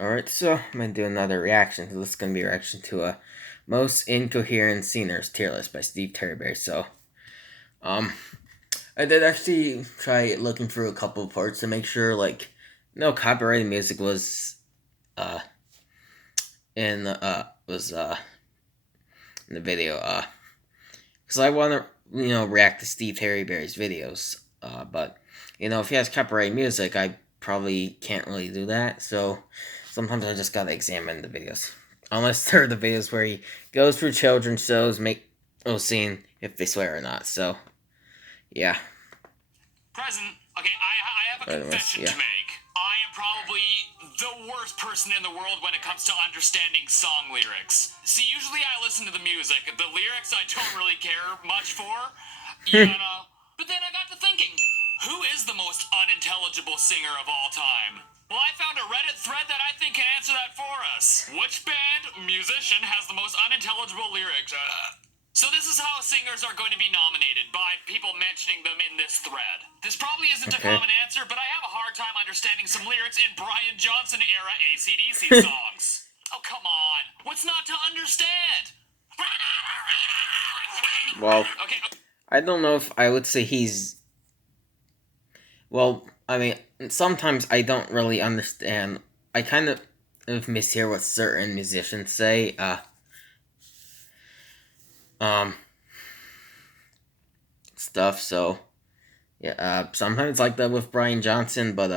Alright, so I'm gonna do another reaction. So this is gonna be a reaction to a most incoherent singers tier list by Terreberry. So, um, I did actually try looking through a couple of parts to make sure, like, no copyrighted music uh, in, in the video, because I want to, react to Steve Terryberry's videos, but, if he has copyrighted music, I probably can't really do that, so sometimes I just gotta examine the videos. Unless they're the videos where he goes through children's shows, seeing if they swear or not, so, yeah. Present. Okay, I have a confession to make. I am probably the worst person in the world when it comes to understanding song lyrics. See, usually I listen to the music. The lyrics I don't really care much for. But then I got to thinking, who is the most unintelligible singer of all time? Well, I found a Reddit thread that I think can answer that for us. Which band, musician, has the most unintelligible lyrics? So this is how singers are going to be nominated, by people mentioning them in this thread. This probably isn't a common answer, but I have a hard time understanding some lyrics in Brian Johnson era AC/DC songs. Oh, come on. What's not to understand? Well, okay. I don't know if I would say he's... Well, I mean, sometimes I don't really understand. I kind of mishear what certain musicians say. Stuff, so yeah, sometimes like that with Brian Johnson, but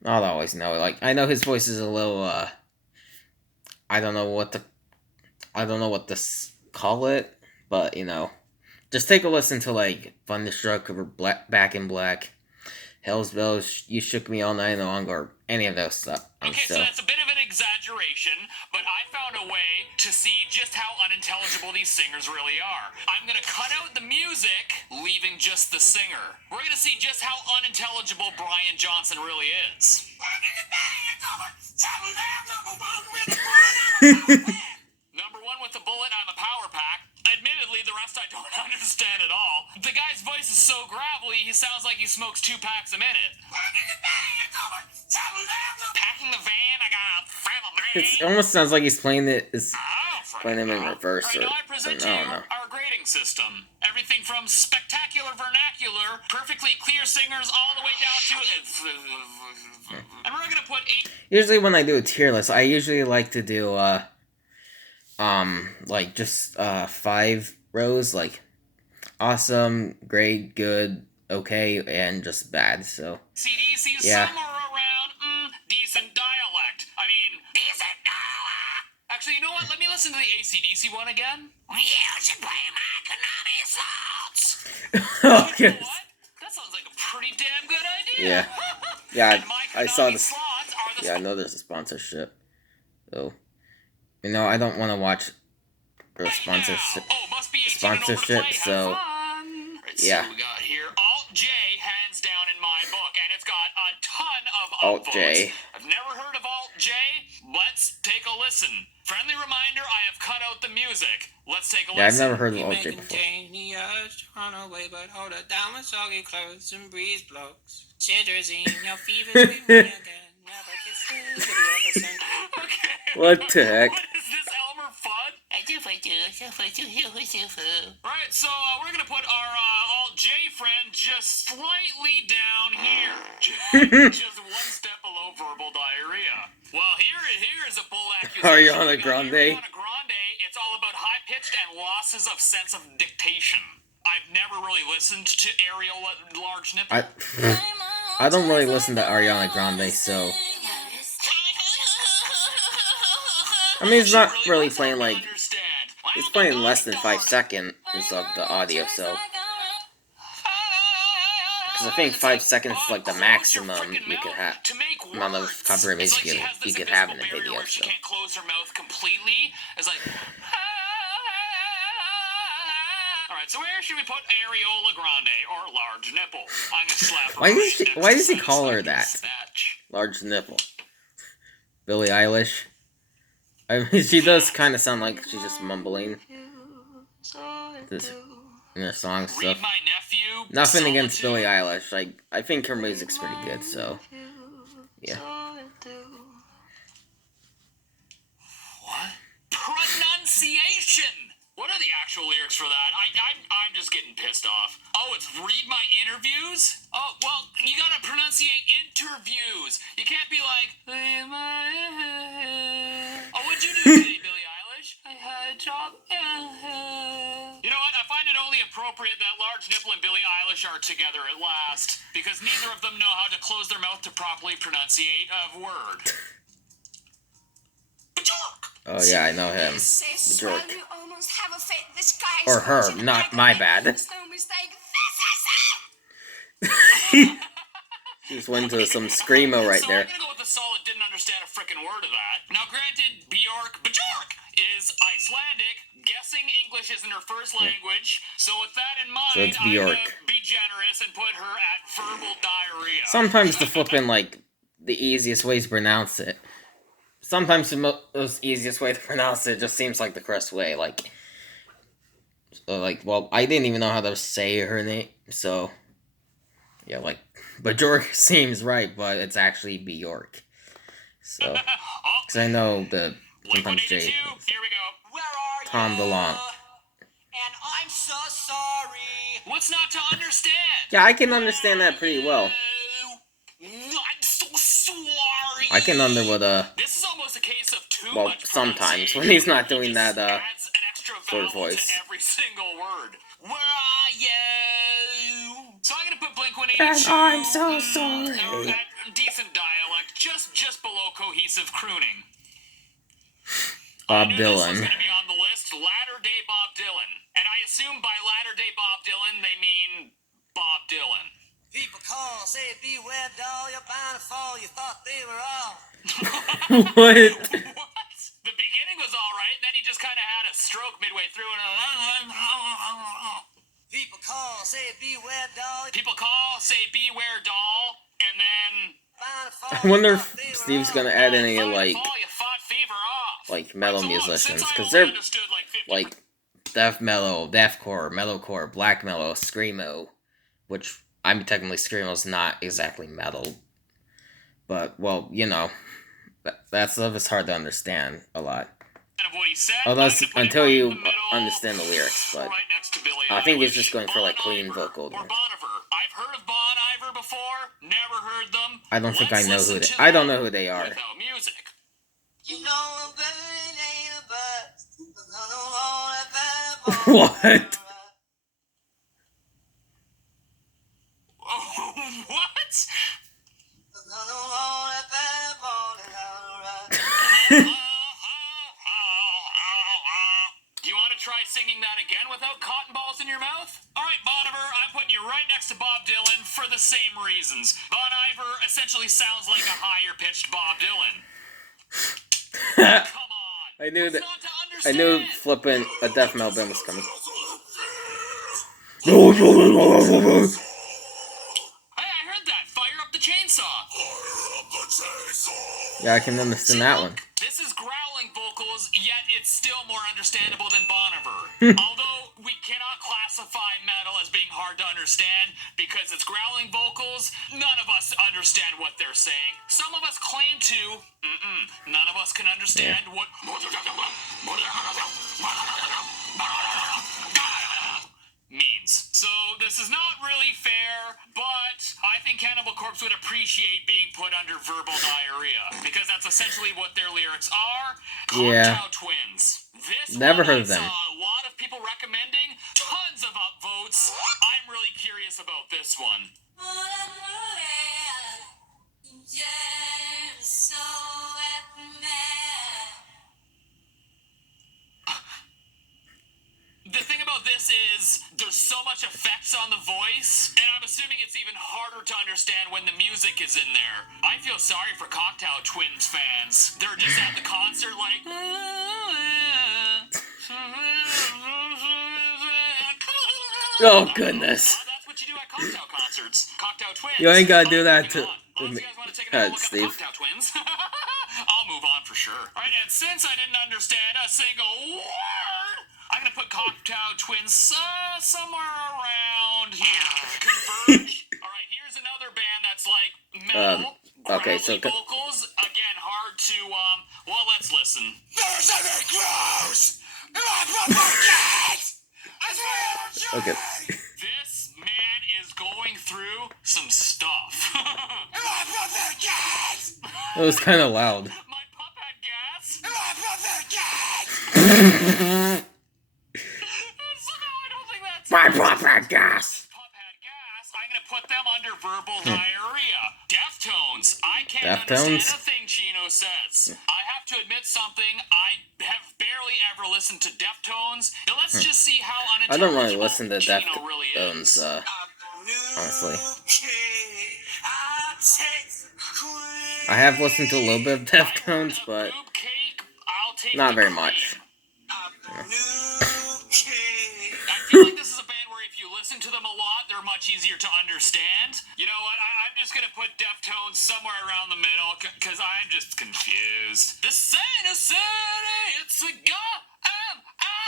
not always. No, like I know his voice is a little I don't know what to call it, but just take a listen to like Thunderstruck or Back in Black, Hell's Bells, You Shook Me All Night Long, or any of those stuff. Okay, so that's a bit of an exaggeration, but I found a way to see just how unintelligible these singers really are. I'm gonna cut out the music, leaving just the singer. We're gonna see just how unintelligible Brian Johnson really is. Number one with the bullet on the power pack. Admittedly, the rest I don't understand at all. The guy's voice is so gravelly, he sounds like he smokes 2 packs a minute. Packing the van, I got it almost sounds like he's playing them in reverse. I present to you our grading system. Everything from spectacular vernacular, perfectly clear singers, all the way down to... And we're gonna put 8... Usually when I do a tier list, I usually like to do, like just 5 rows, like awesome, great, good, okay, and just bad. So CDC somewhere around decent dialect. I mean, decent dialect. Actually, you know what? Let me listen to the AC/DC one again. You should play my Konami songs. Okay. You know what? That sounds like a pretty damn good idea. Yeah, I saw this. Yeah, I know there's a sponsorship. So, I don't want to watch the sponsorship. So, yeah. So we got here Alt J, hands down in my book, and it's got a ton of Alt upvotes. J. I've never heard of Alt J. Let's take a listen. Friendly reminder, I have cut out the music. Let's take a listen. Yeah, I've never heard of Alt J before. What the heck? What is this, Elmer Fudd? Alright, so we're gonna put our Alt J friend just slightly down here. Just one step below verbal diarrhea. Well, here is a bold accusation. Ariana Grande. Ariana Grande, it's all about high-pitched and losses of sense of dictation. I've never really listened to Ariel Large Nipple. I don't really listen to Ariana Grande, so... I mean, it's not really playing, like... It's playing less than 5 seconds of the audio, so... Because I think 5 seconds is, like, the maximum you could have... amount of copyright music you could have in a video, so... She can't close her mouth completely. It's like... Alright, so where should we put Areola Grande, or Large Nipple? I'm gonna slap her. Why does he call her that? Large Nipple. Billie Eilish. I mean, she does kind of sound like she's just mumbling this in her song stuff. Nothing against Billie Eilish. I think her music's pretty good, so yeah. pronunciation. What are the actual lyrics for that? I'm just getting pissed off. Oh, it's read my interviews? Oh, well, you gotta pronunciate interviews. You can't be like, read my... Oh, what'd you do today, Billie Eilish? I had a job. You know what? I find it only appropriate that Large Nipple and Billie Eilish are together at last, because neither of them know how to close their mouth to properly pronunciate a word. Oh yeah, I know him. Jerk. Or her, not my bad. She just went to some screamo right there. I'm gonna go with the solid didn't understand a frickin' word of that. Now granted, Bjork is Icelandic. Guessing English isn't her first language. So with that in mind, So it's Bjork. I'm gonna be generous and put her at verbal diarrhea. Sometimes the flipping, like, the easiest way to pronounce it. Sometimes the most easiest way to pronounce it just seems like the correct way. Like, well, I didn't even know how to say her name, so yeah, like, Bjork seems right, but it's actually Bjork. So, because I know the sometimes J. Here we go. Where are Tom DeLonge. And I'm so sorry. What's not to understand? Yeah, I can understand that pretty well. I'm so sorry. I can under what This is almost a case of too well, much sometimes when he's not doing that adds an extra sort of vowel voice. to every single word. Where are you? So I'm gonna put Blink-182. And I'm so sorry. At decent dialect, just below cohesive crooning. Bob I knew Dylan. This was gonna be on the list. Latter-day Bob Dylan, and I assume by latter-day Bob Dylan they mean Bob Dylan. People call, say beware doll, you're bound to fall, you thought they were all. What? What? The beginning was alright, then he just kind of had a stroke midway through and People call, say beware doll. People call, say beware doll, and then... I wonder if Steve's gonna add any, like metal musicians, because they're, like, death metal, deathcore, metalcore, black metal, screamo, which, I'm technically screamo's not exactly metal, but, well, you know, that stuff is hard to understand a lot. Until you understand the lyrics, but I think he's just going for, like, clean vocal. I've heard of Bon Iver before, never heard them. I don't think I know who they, I don't know who they are. Music. You know, What? What? Do you want to try singing that again without cotton balls in your mouth? Alright, Bon Iver, I'm putting you right next to Bob Dylan for the same reasons. Bon Iver essentially sounds like a higher-pitched Bob Dylan. Come on. I knew that. I knew flipping a death metal band was coming. Hey, I heard that. Fire up the chainsaw. Yeah, I can understand that one. This is growling vocals, yet it's still more understandable than Bon Iver. Although we cannot classify metal as being hard to understand because it's growling vocals, none of us understand what they're saying. Some of us claim to. None of us can understand what means. So this is not really fair, but I think Cannibal Corpse would appreciate being put under verbal diarrhea because that's essentially what their lyrics are. Yeah. Cocktail Twins. This Never heard of one I them. saw a lot of people recommending, tons of upvotes. I'm really curious about this one. The thing about this is there's so much effects on the voice, and I'm assuming it's even harder to understand when the music is in there. I feel sorry for Cocktail Twins fans. They're just at the concert like... Oh, goodness. That's what you do at cocktail concerts. Cocktail Twins. You ain't gotta do that to me. You guys want to take another look at the Steve. Cocktail Twins? I'll move on for sure. Alright, and since I didn't understand a single word, I'm gonna put Cocktail Twins somewhere around here. Converge. Alright, here's another band that's like metal, okay, so vocals. Again, hard to, well, let's listen. There's a gross! Okay. This man is going through some stuff. It was kind of loud. My pup had gas. Somehow I don't think that's... My pup had gas. Pup had gas. I'm gonna put them under verbal diarrhea. Deftones. I can't Deftones? understand a thing Chino says. I have to admit something. I have barely ever listened to Deftones. Now let's just see how I don't really unintelligible listen to Chino really Deftones, is. honestly. I have listened to a little bit of Deftones, but not very much. I feel like this is a band where if you listen to them a lot, they're much easier to understand. You know what? I'm just gonna put Deftones somewhere around the middle, because I'm just confused. This ain't a city, it's a goddamn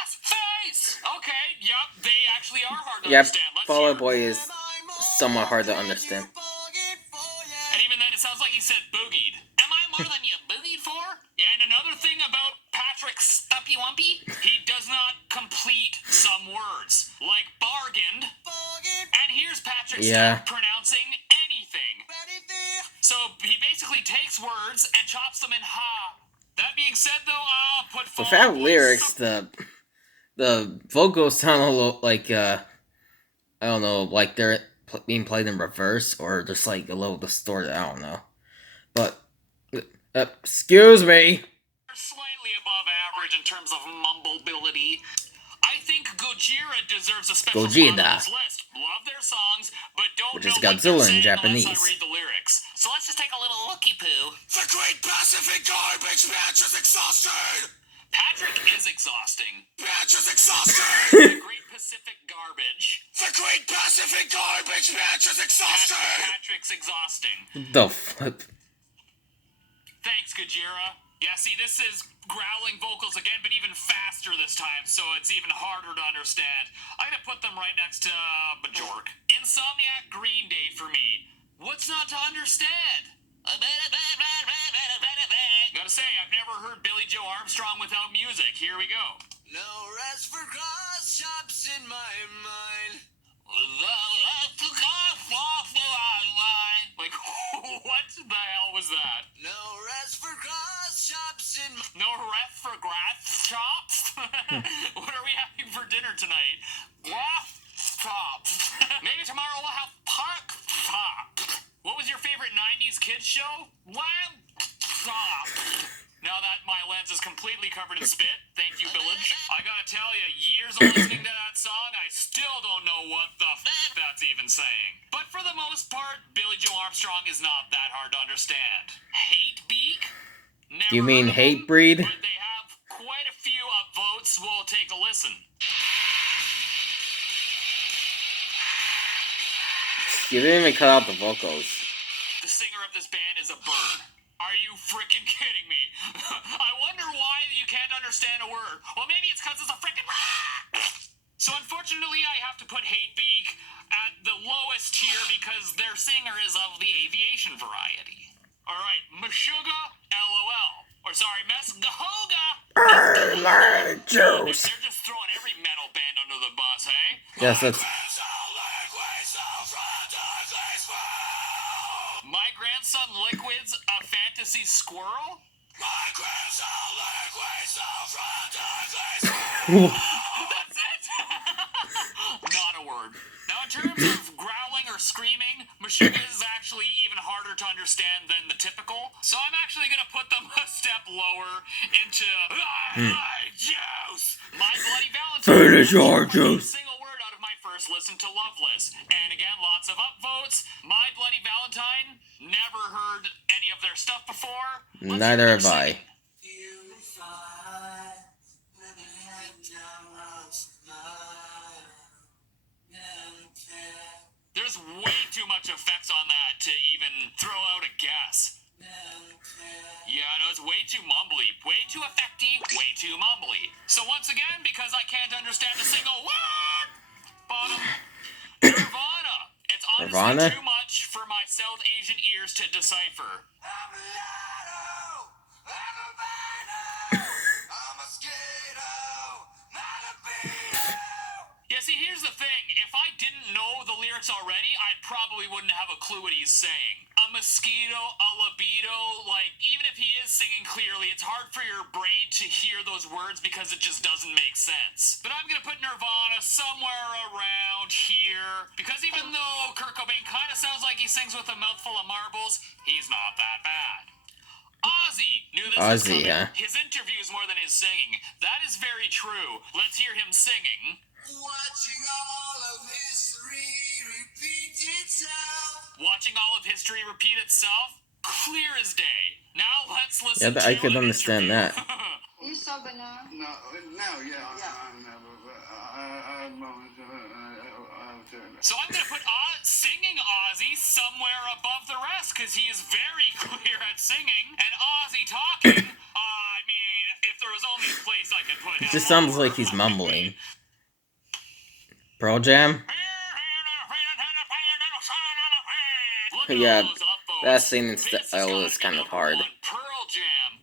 ass face! Okay, yep, they actually are hard to understand. Let's Fall hear Out Boy is somewhat hard to understand. And even then, it sounds like he said boogied. Am I more than you boogied for? Yeah, and another thing about Patrick Stumpy Wumpy, he does not complete some words, like bargained. And here's Patrick Stump pronouncing anything. So he basically takes words and chops them in ha. That being said, though, I'll put without lyrics, the vocals sound a little like I don't know, like they're being played in reverse or just like a little distorted. I don't know, but excuse me. Slightly above average in terms of mumbleability. I think Gojira deserves a special spot on this list. Love their songs, but don't know what they're saying unless I read the lyrics. So let's just take a little looky-poo. The Great Pacific Garbage Patch is exhausting! Patrick is exhausting. Patch is exhausting! The Great Pacific Garbage. The Great Pacific Garbage Patch is exhausting! Patrick's exhausting. The flip. Thanks, Gojira. Yeah, see, this is growling vocals again, but even faster this time, so it's even harder to understand. I'm gonna put them right next to Bjork. Insomniac Green Day for me. What's not to understand? Gotta say, I've never heard Billy Joe Armstrong without music. Here we go. No rest for cross chops in my mind. Like, what the hell was that? No rest for grass chops in... No rest for grass chops? What are we having for dinner tonight? Grass chops. Maybe tomorrow we'll have pork chops. What was your favorite 90s kids show? Lamb chops. Now that my lens is completely covered in spit, thank you, Village. I gotta tell you, years of listening to that song, I still don't know what the f that's even saying. But for the most part, Billy Joe Armstrong is not that hard to understand. Hate Beak? Never. Do you mean Hate Breed? But they have quite a few upvotes. We'll take a listen. You didn't even cut out the vocals. The singer of this band is a bird. Are you freaking kidding me? I wonder why you can't understand a word. Well, maybe it's because it's a freaking... So unfortunately, I have to put Hate Beak at the lowest tier because their singer is of the aviation variety. All right, Meshuggah, LOL. Or sorry, Mesgahoga. Juice. They're just throwing every metal band under the bus, hey? Yes, that's... My grandson Liquid's a fantasy squirrel? My grandson Liquid's a fantasy squirrel! That's it! Not a word. Now, in terms of growling or screaming, Meshuggah is actually even harder to understand than the typical, so I'm actually going to put them a step lower into... Juice! My Bloody Valentine... Finish your juice! Single word out of my first listen to Loveless. And again, lots of upvotes. My Bloody Valentine, never heard any of their stuff before. Neither have I. There's way too much effects on that to even throw out a guess. Yeah, no, it's way too mumbly, way too effecty, way too mumbly. So once again, because I can't understand a single word, bottom, Nirvana. It's honestly too much for my South Asian ears to decipher. I'm a lotto, I'm a mino, I'm a skater, not a probably wouldn't have a clue what he's saying. A mosquito, a libido, like, even if he is singing clearly, it's hard for your brain to hear those words because it just doesn't make sense. But I'm gonna put Nirvana somewhere around here, because even though Kurt Cobain kind of sounds like he sings with a mouthful of marbles, he's not that bad. Ozzy knew this was coming. Yeah. His interviews more than his singing. That is very true. Let's hear him singing. Watching all of history repeat itself. Clear as day. Now let's listen to I could understand that. You sober now? No, So I'm going to put singing Ozzy somewhere above the rest, because he is very clear at singing, and Ozzy talking, I mean, if there was only a place I could put him. It just sounds like he's mumbling. Pearl Jam? Yeah, that singing style is kind of hard. Pearl Jam.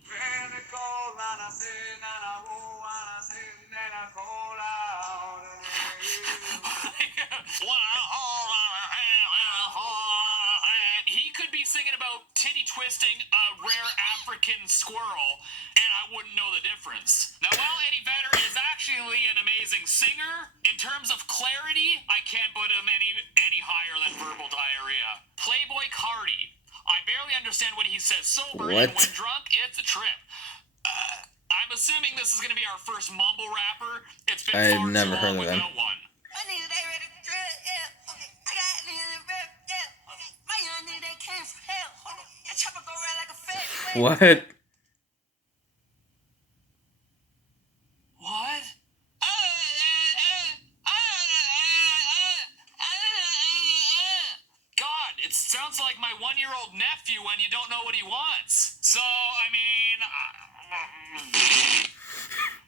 He could be singing about titty twisting a rare African squirrel, and I wouldn't know the difference. Now, while Eddie Vedder is actually an amazing singer, in terms of clarity, I can't put him any higher than verbal diarrhea. Playboy Cardi. I barely understand what he says sober, and when drunk, it's a trip. I'm assuming this is going to be our first mumble rapper. It's been I've far never too heard long of them. without one. What? What? God, it sounds like my 1-year-old nephew when you don't know what he wants. So, I mean...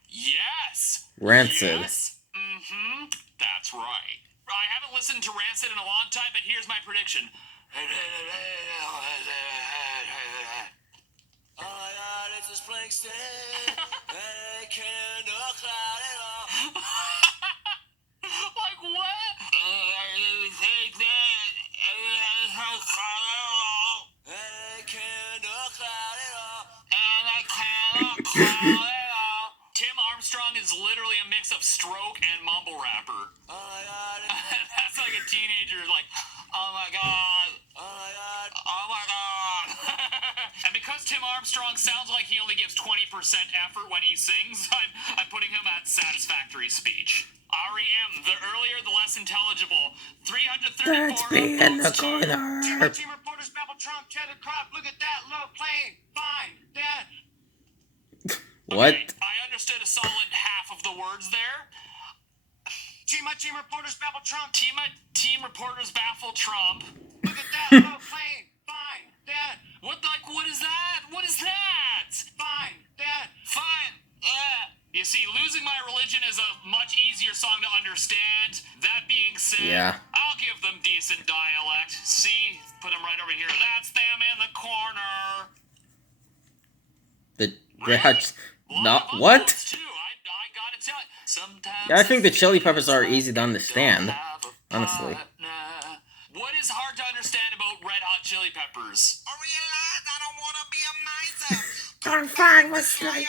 yes. Rancid. Yes. Mm-hmm. That's right. I haven't listened to Rancid in a long time, but here's my prediction. Oh my God, it's this blank state. I can't cloud it all. Like what? Take that. I can't cloud it all. And I cannot cloud it all. Tim Armstrong is literally a mix of stroke and mumble rapper. Oh my God. That's like a teenager, like, oh my God. Oh my God. Oh my God. And because Tim Armstrong sounds like he only gives 20% effort when he sings, I'm putting him at satisfactory speech. REM, the earlier the less intelligible. 334 That's me in the corner. Team reporters babble Trump, cheddar crop, look at that low plane. Fine, Dad. What? Okay, I understood a solid half of the words there. Team reporters babble Trump. Team reporters baffle Trump. Look at that low plane. Fine, Dad. What is that? What is that? Fine, Dad. Fine. You see, Losing My Religion is a much easier song to understand. That being said, Yeah. I'll give them decent dialect. See? Put them right over here. That's them in the corner. The Really? Not what? Too. I gotta tell you. Sometimes Yeah, I think the Chili Peppers are easy to understand. Honestly. What is hard to understand about Red Hot Chili Peppers? I realize I don't want to be a miser. Confined with Sly.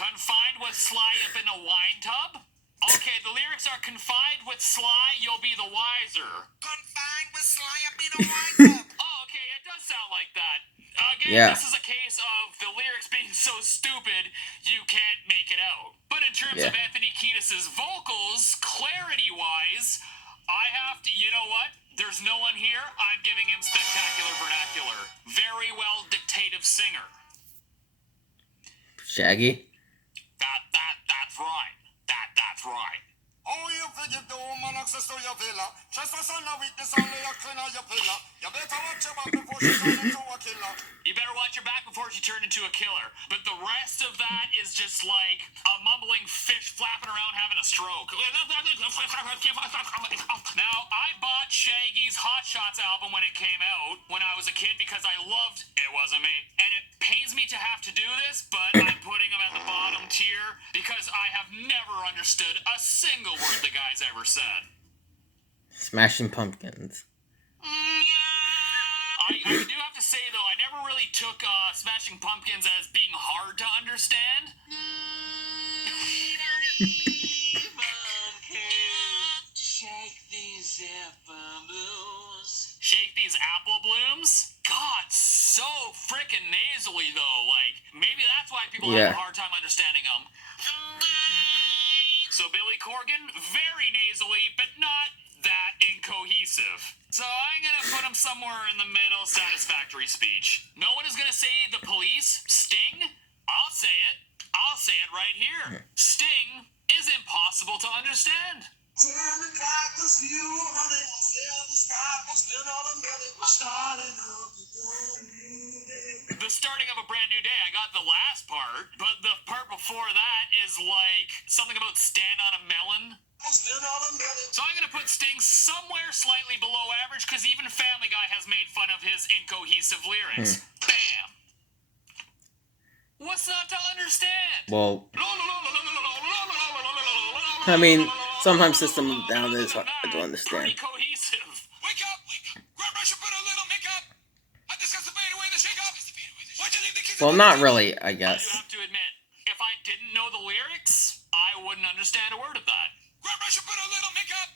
Confined with Sly up in a wine tub? Okay, the lyrics are confined with Sly, you'll be the wiser. Confined with Sly up in a wine tub. Oh, okay, it does sound like that. Again, Yeah. This is a case of the lyrics being so stupid, you can't make it out. But in terms of Anthony Kiedis' vocals, clarity-wise, I have to, you know what? There's no one here. I'm giving him spectacular vernacular. Very well dictative singer. Shaggy? That's right. That's right. Oh, you figure the woman access to your villa. Just as on a weakness, only a cleaner your pillar. You better watch your back before she turn into a killer. You better watch your back before she turned into a killer. But the rest of that is just like a mumbling fish flapping around having a stroke. Now, I bought Shaggy's Hot Shots album when it came out when I was a kid because I loved It Wasn't Me. And it pains me to have to do this, but I'm putting him at the bottom tier because I have never understood a single word the guy's ever said. Smashing Pumpkins. I do have to say, though, I never really took Smashing Pumpkins as being hard to understand. Shake these apple blooms. Shake these apple blooms? God, so frickin' nasally, though. Like, maybe that's why people have a hard time understanding them. So Billy Corgan, very nasally, but not that incohesive. So I'm gonna put him somewhere in the middle, satisfactory speech. No one is gonna say the Police, Sting. I'll say it. I'll say it right here. Sting is impossible to understand. The starting of a brand new day, I got the last part, but the part before that is like something about stand on a melon. So I'm going to put Sting somewhere slightly below average because even Family Guy has made fun of his incohesive lyrics. Bam! What's not to understand? Well, I mean, sometimes System of a Down is hard to understand. Pretty cohesive. Wake up! Grab brush and put a little makeup! I discussed the fade away the shake up! Why'd you leave the kids? Well, not really, I I do guess. have to admit, if I didn't know the lyrics, I wouldn't understand a word of that. Grab brush and put a little makeup!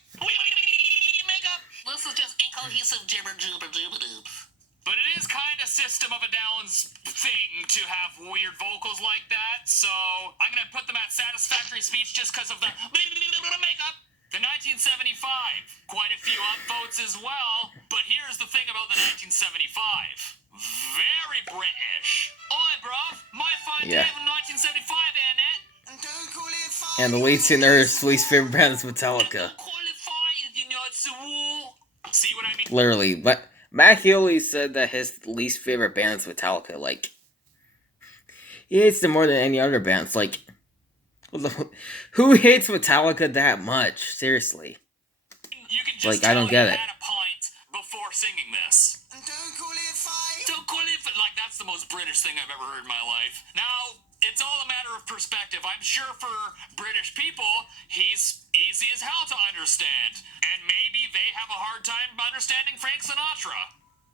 Makeup. This is just incohesive jibber jibber jibber doob. But it is kind of System of a Down's thing to have weird vocals like that, so I'm going to put them at satisfactory speech just because of the makeup. The 1975, quite a few upvotes as well, but here's the thing about the 1975. Very British. Oi, bruv, my fine day from 1975, ain't it? And the lead singer's least favorite band is Metallica. See what I mean? Literally, but Matt Healy said that his least favorite band is Metallica. Like, he hates them more than any other bands. Like, who hates Metallica that much? Seriously. You can just Like, I don't get it. had a pint before singing this. Don't call it like that's the most British thing I've ever heard in my life. Now, it's all a matter of perspective. I'm sure for British people, he's easy as hell to understand. And maybe they have a hard time understanding Frank Sinatra.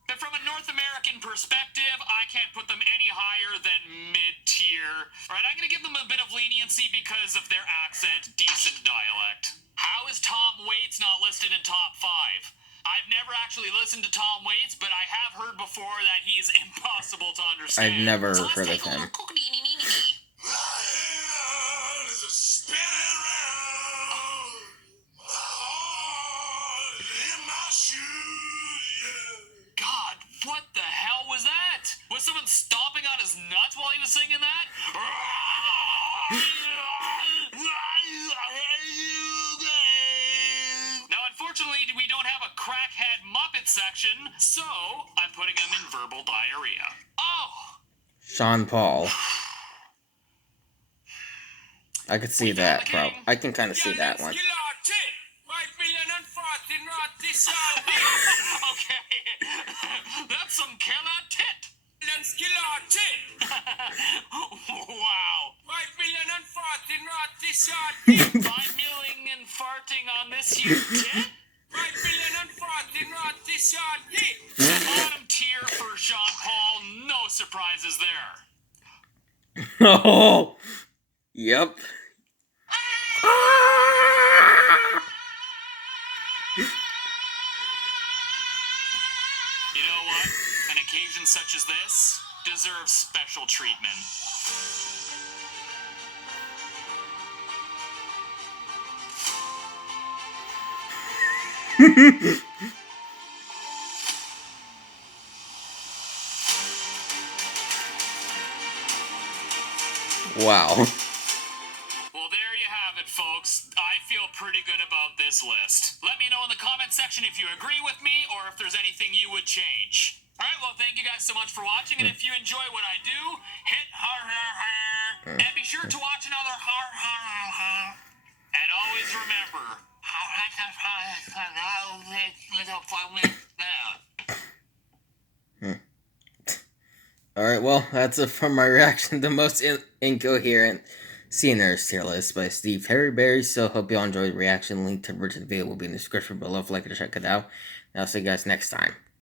But from a North American perspective, I can't put them any higher than mid-tier. Alright, I'm gonna give them a bit of leniency because of their accent, decent dialect. How is Tom Waits not listed in top 5? I've never actually listened to Tom Waits, but I have heard before that he's impossible to understand. I've never So let's heard take of a him. little God, what the hell was that? Was someone stomping on his nuts while he was singing that? Now, unfortunately, we don't have a crackhead Muppet section, so I'm putting him in verbal diarrhea. Oh! Sean Paul. I could see that, bro. I can kind of see that one. Okay, that's some killer tit. Wow. 5 milling and farting on this here tit? Bottom tier for Sean Paul, no surprises there. Oh! Yep. You know what? An occasion such as this deserves special treatment. Wow. Well, there you have it, folks. I feel pretty good about this list. Let me know in the comment section if you agree with me or if there's anything you would change. Alright, well, thank you guys so much for watching, and if you enjoy what I do, hit and be sure to watch another and always remember, Alright, well, that's it from my reaction to Most Incoherent. see another tier list by Steve Terreberry. So hope you all enjoyed the reaction. Link to the original video will be in the description below if you'd like to check it out. And I'll see you guys next time.